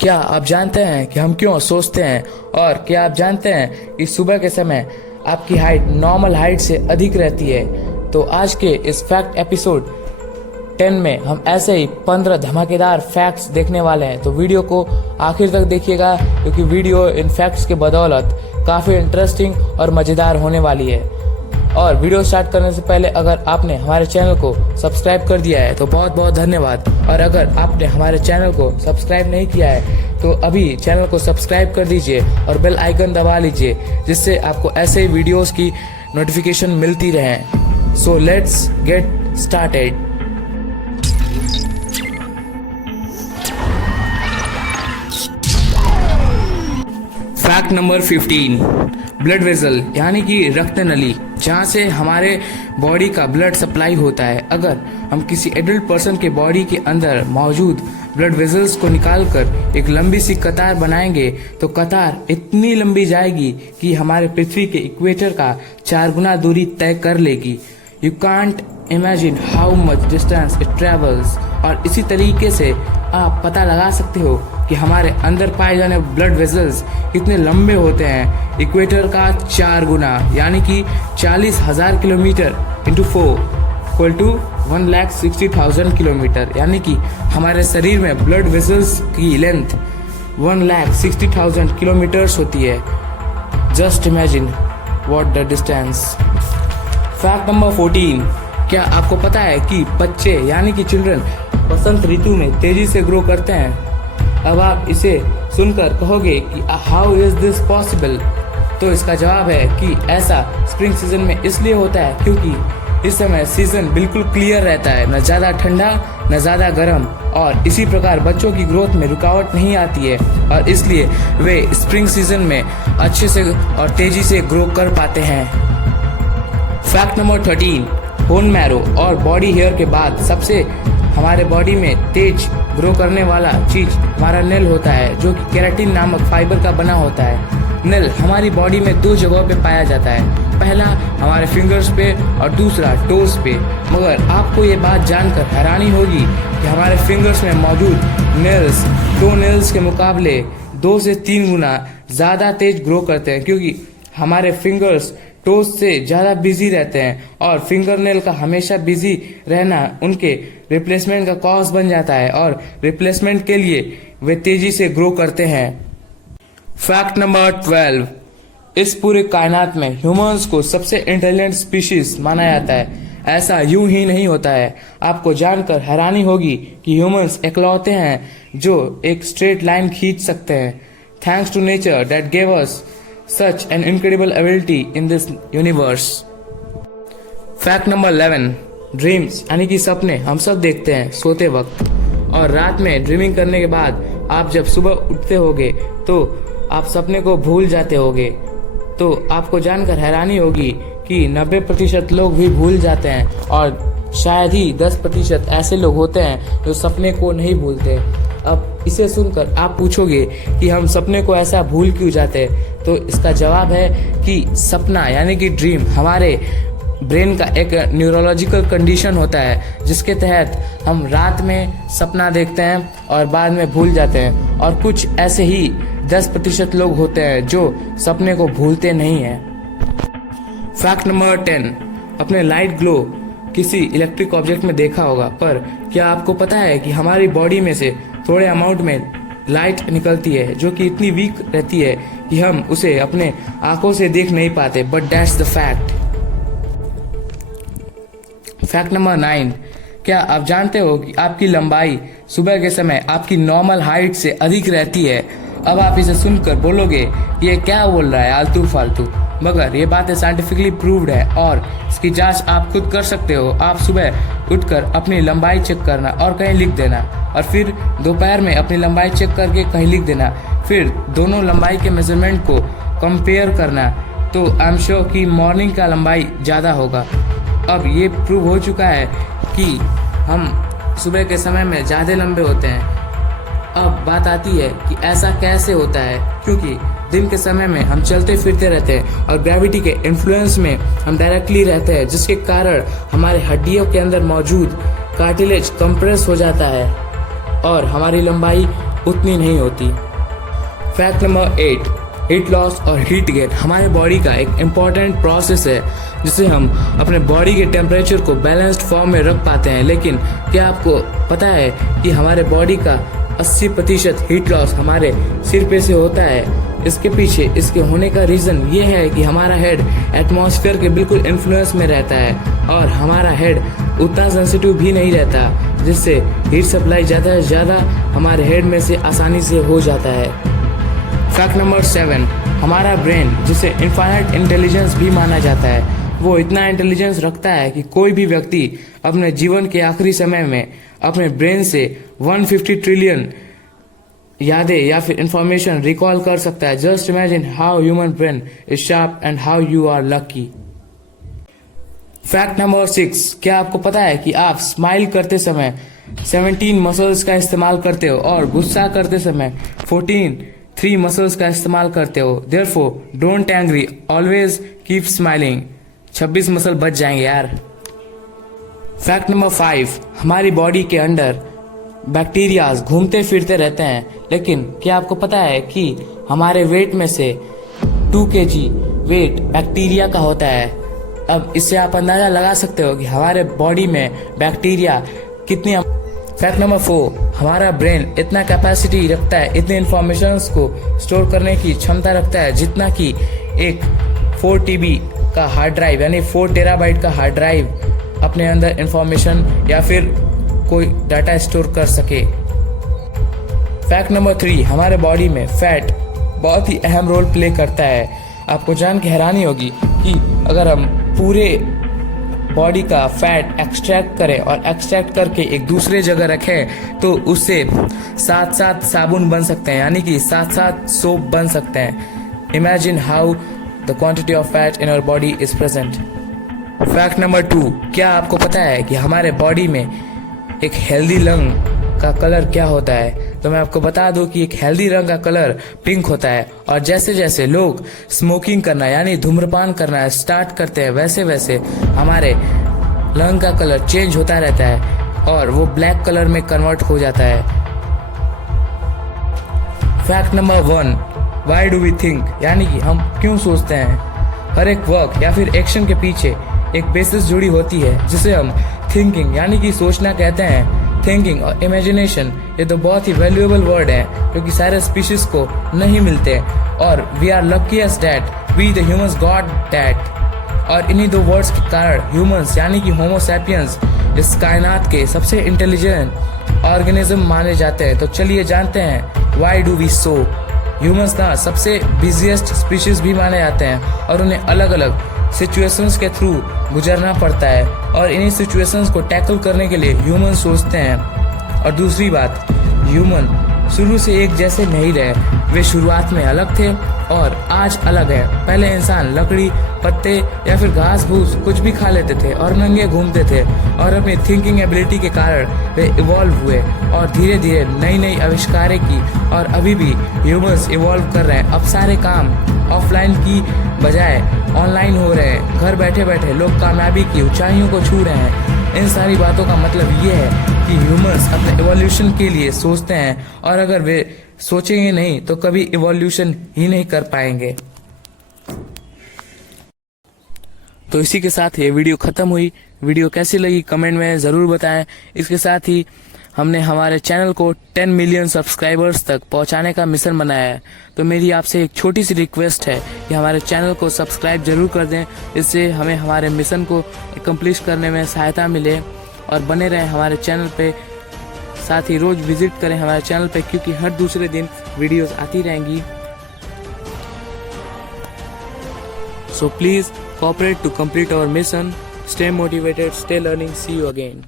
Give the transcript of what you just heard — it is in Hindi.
क्या आप जानते हैं कि हम क्यों सोचते हैं? और क्या आप जानते हैं कि सुबह के समय आपकी हाइट नॉर्मल हाइट से अधिक रहती है? तो आज के इस फैक्ट एपिसोड 10 में हम ऐसे ही 15 धमाकेदार फैक्ट्स देखने वाले हैं। तो वीडियो को आखिर तक देखिएगा, क्योंकि वीडियो इन फैक्ट्स के बदौलत काफ़ी इंटरेस्टिंग और मज़ेदार होने वाली है। और वीडियो स्टार्ट करने से पहले अगर आपने हमारे चैनल को सब्सक्राइब कर दिया है तो बहुत बहुत धन्यवाद। और अगर आपने हमारे चैनल को सब्सक्राइब नहीं किया है तो अभी चैनल को सब्सक्राइब कर दीजिए और बेल आइकन दबा लीजिए, जिससे आपको ऐसे ही वीडियोस की नोटिफिकेशन मिलती रहे। So let's get started. Fact number 15, blood vessel यानी कि रक्त नली, जहाँ से हमारे बॉडी का ब्लड सप्लाई होता है। अगर हम किसी एडल्ट पर्सन के बॉडी के अंदर मौजूद ब्लड वेसल्स को निकालकर एक लंबी सी कतार बनाएंगे तो कतार इतनी लंबी जाएगी कि हमारे पृथ्वी के इक्वेटर का 4 गुना दूरी तय कर लेगी। You can't imagine how much distance it travels. और इसी तरीके से आप पता लगा सकते हो कि हमारे अंदर पाए जाने ब्लड वेसल्स कितने लंबे होते हैं। इक्वेटर का 4 गुना यानी कि 40,000 kilometre into 4 equal to 1,60,000 kilometre, यानी कि हमारे शरीर में ब्लड वेसल्स की लेंथ 1,60,000 किलोमीटर्स होती है। Just imagine what the distance. Fact number 14, क्या आपको पता है कि बच्चे यानी कि चिल्ड्रन बसंत ऋतु में तेजी से ग्रो करते हैं? अब आप इसे सुनकर कहोगे कि हाउ इज दिस पॉसिबल? तो इसका जवाब है कि ऐसा स्प्रिंग सीजन में इसलिए होता है क्योंकि इस समय सीजन बिल्कुल क्लियर रहता है, न ज़्यादा ठंडा न ज़्यादा गर्म, और इसी प्रकार बच्चों की ग्रोथ में रुकावट नहीं आती है और इसलिए वे स्प्रिंग सीजन में अच्छे से और तेजी से ग्रो कर पाते हैं। फैक्ट नंबर 13, बोन मैरो और बॉडी हेयर के बाद सबसे हमारे बॉडी में तेज ग्रो करने वाला चीज हमारा नेल होता है, जो कि केराटिन नामक फाइबर का बना होता है। नेल हमारी बॉडी में 2 जगहों पे पाया जाता है, पहला हमारे फिंगर्स पे और दूसरा टोज पे। मगर आपको ये बात जानकर हैरानी होगी कि हमारे फिंगर्स में मौजूद नेल्स टो नेल्स के मुकाबले 2 से 3 गुना ज़्यादा तेज ग्रो करते हैं, क्योंकि हमारे फिंगर्स टोज से ज़्यादा बिजी रहते हैं और फिंगर नेल का हमेशा बिजी रहना उनके रिप्लेसमेंट का कॉज बन जाता है और रिप्लेसमेंट के लिए वे तेजी से ग्रो करते हैं। फैक्ट नंबर 12, इस पूरे कायनात में ह्यूमंस को सबसे इंटेलिजेंट स्पीशीज माना जाता है। ऐसा यूं ही नहीं होता है। आपको जानकर हैरानी होगी कि ह्यूमंस इकलौते हैं जो एक स्ट्रेट लाइन खींच सकते हैं, thanks to nature that gave us such an incredible ability in this universe. Fact number 11, dreams यानी कि सपने हम सब देखते हैं सोते वक्त, और रात में ड्रीमिंग करने के बाद आप जब सुबह उठते होगे तो आप सपने को भूल जाते होगे। तो आपको जानकर हैरानी होगी कि 90% लोग भी भूल जाते हैं और शायद ही 10% ऐसे लोग होते हैं जो सपने को नहीं भूलते। अब इसे सुनकर आप पूछोगे कि हम सपने को ऐसा भूल क्यों जाते हैं? तो इसका जवाब है कि सपना यानी कि ड्रीम हमारे ब्रेन का एक न्यूरोलॉजिकल कंडीशन होता है, जिसके तहत हम रात में सपना देखते हैं और बाद में भूल जाते हैं। और कुछ ऐसे ही 10% लोग होते हैं जो सपने को भूलते नहीं हैं। फैक्ट नंबर 10, अपने लाइट ग्लो किसी इलेक्ट्रिक ऑब्जेक्ट में देखा होगा, पर क्या आपको पता है कि हमारी बॉडी में से थोड़े अमाउंट में लाइट निकलती है जो कि इतनी वीक रहती है कि हम उसे अपने आंखों से देख नहीं पाते, but that's the fact. Fact number 9, क्या आप जानते हो कि आपकी लंबाई सुबह के समय आपकी नॉर्मल हाइट से अधिक रहती है? अब आप इसे सुनकर बोलोगे ये क्या बोल रहा है आलतू फालतू, मगर ये बातें साइंटिफिकली प्रूव्ड है और इसकी जांच आप खुद कर सकते हो। आप सुबह उठकर अपनी लंबाई चेक करना और कहीं लिख देना, और फिर दोपहर में अपनी लंबाई चेक करके कहीं लिख देना, फिर दोनों लंबाई के मेजरमेंट को कंपेयर करना, तो आई एम श्योर कि मॉर्निंग का लंबाई ज़्यादा होगा। अब ये प्रूव हो चुका है कि हम सुबह के समय में ज़्यादा लंबे होते हैं। अब बात आती है कि ऐसा कैसे होता है, क्योंकि दिन के समय में हम चलते फिरते रहते हैं और ग्रेविटी के इन्फ्लुएंस में हम डायरेक्टली रहते हैं, जिसके कारण हमारे हड्डियों के अंदर मौजूद कार्टिलेज कंप्रेस हो जाता है और हमारी लंबाई उतनी नहीं होती। फैक्ट नंबर 8, हीट लॉस और हीट गेन हमारे बॉडी का एक इम्पॉर्टेंट प्रोसेस है जिससे हम अपने बॉडी के टेम्परेचर को बैलेंस्ड फॉर्म में रख पाते हैं। लेकिन क्या आपको पता है कि हमारे बॉडी का 80% हीट लॉस हमारे सिर पे से होता है? इसके पीछे इसके होने का रीज़न ये है कि हमारा हेड एटमॉस्फेयर के बिल्कुल इन्फ्लुएंस में रहता है और हमारा हेड उतना सेंसिटिव भी नहीं रहता, जिससे हीट सप्लाई ज़्यादा से ज़्यादा हमारे हेड में से आसानी से हो जाता है। फैक्ट नंबर 7, हमारा ब्रेन जिसे इनफाइनाइट इंटेलिजेंस भी माना जाता है, वो इतना इंटेलिजेंस रखता है कि कोई भी व्यक्ति अपने जीवन के आखिरी समय में अपने ब्रेन से 150 ट्रिलियन यादें या फिर इंफॉर्मेशन रिकॉल कर सकता है। Just imagine how human brain is sharp and how you are lucky. Fact number 6, क्या आपको पता है कि आप स्माइल करते समय 17 मसल्स का इस्तेमाल करते हो और गुस्सा करते समय 3 मसल्स का इस्तेमाल करते हो? Therefore don't angry, always keep smiling. 26 muscle बच जाएंगे यार। फैक्ट नंबर 5, हमारी बॉडी के अंदर बैक्टीरियाज घूमते फिरते रहते हैं, लेकिन क्या आपको पता है कि हमारे वेट में से 2 kg वेट बैक्टीरिया का होता है? अब इससे आप अंदाजा लगा सकते हो कि हमारे बॉडी में बैक्टीरिया कितनी। फैक्ट नंबर 4, हमारा ब्रेन इतना कैपेसिटी रखता है, इतने इंफॉर्मेशंस को स्टोर करने की क्षमता रखता है जितना कि एक 4 TB का हार्ड ड्राइव यानी 4 टेराबाइट का हार्ड ड्राइव अपने अंदर इंफॉर्मेशन या फिर कोई डाटा स्टोर कर सके। फैक्ट नंबर 3, हमारे बॉडी में फैट बहुत ही अहम रोल प्ले करता है। आपको जान के हैरानी होगी कि अगर हम पूरे बॉडी का फैट एक्सट्रैक्ट करें और एक्सट्रैक्ट करके एक दूसरे जगह रखें तो उससे 7 साबुन बन सकते हैं, यानी कि 7 सोप बन सकते हैं। Imagine how the quantity of fat in our body is present. Fact number 2, क्या आपको पता है कि हमारे बॉडी में एक हेल्दी रंग का कलर क्या होता है? तो मैं आपको बता दूं कि एक हेल्दी रंग का कलर पिंक होता है, और जैसे जैसे लोग स्मोकिंग करना यानी धूम्रपान करना स्टार्ट करते हैं वैसे वैसे हमारे रंग का कलर चेंज होता रहता है और वो ब्लैक कलर में कन्वर्ट हो जाता है। Fact number 1, why do we think, यानी कि हम क्यों सोचते हैं? हर एक वर्क या फिर एक्शन के पीछे एक बेसिस जुड़ी होती है जिसे हम थिंकिंग यानी कि सोचना कहते हैं। थिंकिंग और इमेजिनेशन ये तो बहुत ही वैल्यूएबल वर्ड हैं जो कि सारे स्पीशीज को नहीं मिलते, और we are luckiest that we the humans got that. और इन्हीं 2 वर्ड्स के कारण ह्यूमंस यानी कि होमो सैपियंस इस कायनात के सबसे इंटेलिजेंट ऑर्गेनिज्म माने जाते हैं। तो चलिए जानते हैं why do we so. Humans ना सबसे बिजिएस्ट स्पीशीज भी माने जाते हैं और उन्हें अलग अलग सिचुएशंस के थ्रू गुजरना पड़ता है, और इन्हीं सिचुएशंस को टैकल करने के लिए ह्यूमन सोचते हैं। और दूसरी बात, ह्यूमन शुरू से एक जैसे नहीं रहे, वे शुरुआत में अलग थे और आज अलग है। पहले इंसान लकड़ी, पत्ते या फिर घास फूस कुछ भी खा लेते थे और नंगे घूमते थे, और अपनी थिंकिंग एबिलिटी के कारण वे इवॉल्व हुए और धीरे धीरे नई नई आविष्कारें की, और अभी भी ह्यूमंस इवॉल्व कर रहे हैं। अब सारे काम ऑफलाइन की बजाय ऑनलाइन हो रहे हैं। घर बैठे बैठे लोग कामयाबी की ऊंचाइयों को छू रहे हैं। इन सारी बातों का मतलब ये है कि ह्यूमंस अपने इवोल्यूशन के लिए सोचते हैं, और अगर वे सोचेंगे नहीं तो कभी इवोल्यूशन ही नहीं कर पाएंगे। तो इसी के साथ ये वीडियो खत्म हुई। वीडियो कैसी लगी कमेंट में ज़रूर बताएं। इसके साथ ही हमने हमारे चैनल को 10 मिलियन सब्सक्राइबर्स तक पहुंचाने का मिशन बनाया है। तो मेरी आपसे एक छोटी सी रिक्वेस्ट है कि हमारे चैनल को सब्सक्राइब जरूर कर दें, इससे हमें हमारे मिशन को कंप्लीट करने में सहायता मिले, और बने रहें हमारे चैनल पे। साथ ही रोज विजिट करें हमारे चैनल पे, क्योंकि हर दूसरे दिन वीडियोस आती रहेंगी। So please cooperate to complete our mission. Stay motivated, stay learning. See you again.